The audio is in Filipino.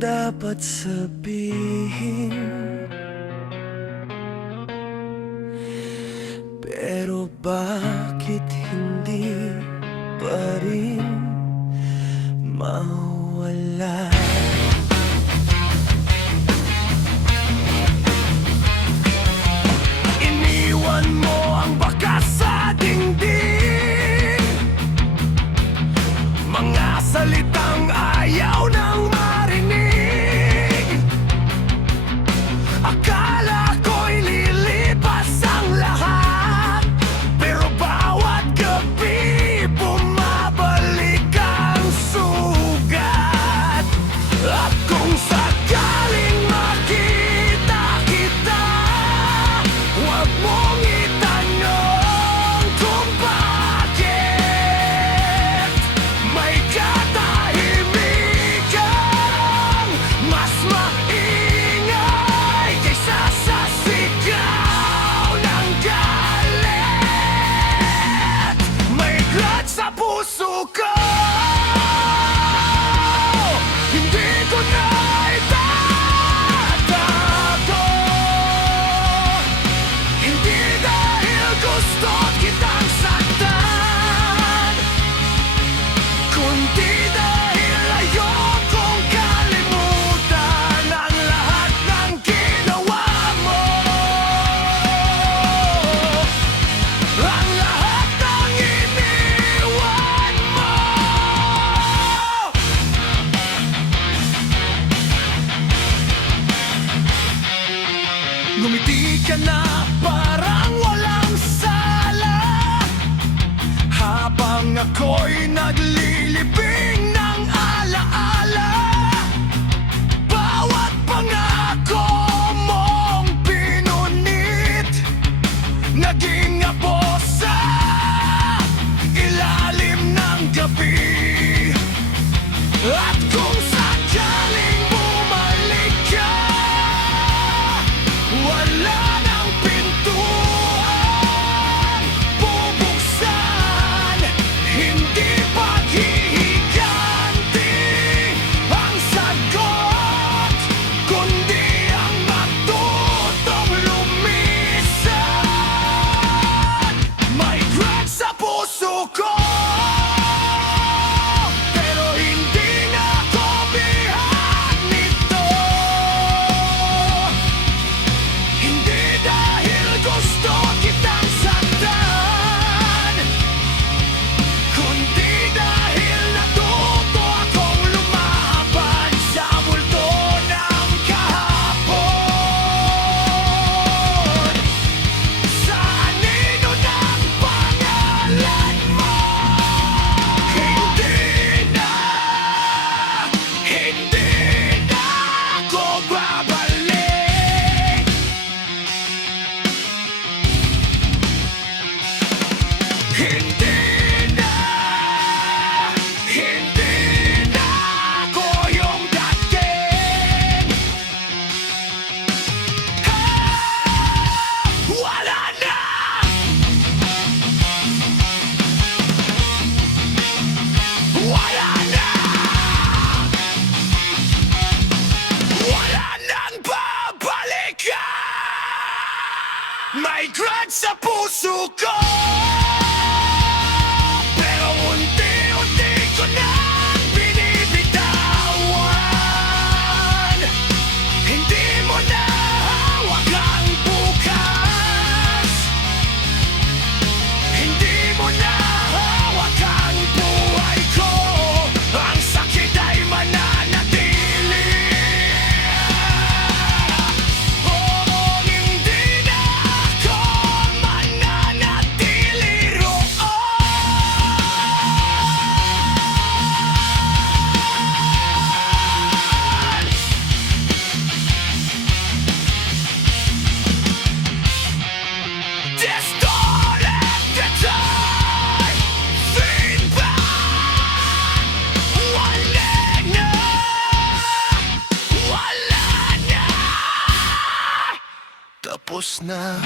dapat sabihin, pero bakit hindi pa rin mawala? Iniwan mo ang bakas sa dingding, mga salitang ayaw nang marinig. Akala ko'y lilipas ang lahat, pero bawat gabi bumabalik ang sugat. At kung sakaling makita kita, huwag mong itanong kung bakit. May katahimikan mas maingay kaysa sa sigaw ng galit. May grudge sa puso ko, hindi ko na itatago. Hindi dahil gusto kitang saktan, kundi dahil ayokong kalimutan ang lahat ng ginawa mo, ang lahat ng iniwan mo. Ngumiti ka na parang walang sala, habang ako'y naglilibing ng alaala. Bawat pangako mong pinunit, naging abo sa ilalim ng gabi. At kung sakaling bumalik ka, wala nang pintuan bubuksan, hindi paghihiganti ang sagot, kundi ang matutong lumisan. May grudge sa puso ko, pero hindi na ako bihag nito. Hindi dahil gusto kitang saktan, kundi dahil natuto akong lumaban sa multo ng kahapon. Sa anino ng pangalan mo, hindi na ako babalik. Hindi na ako yung dating. Wala na. Wala na. Wala nang babalikan. May grudge sa puso ko, pero unti-unti ko nang binibitawan. Hindi mo na hawak ang bukas, hindi mo na hawak ang buhay ko. Ang sakit ay mananatili. Oh, hindi na ako mananatili roon. Just don't let the time fade by. Wala na. Wala na. Tapos na.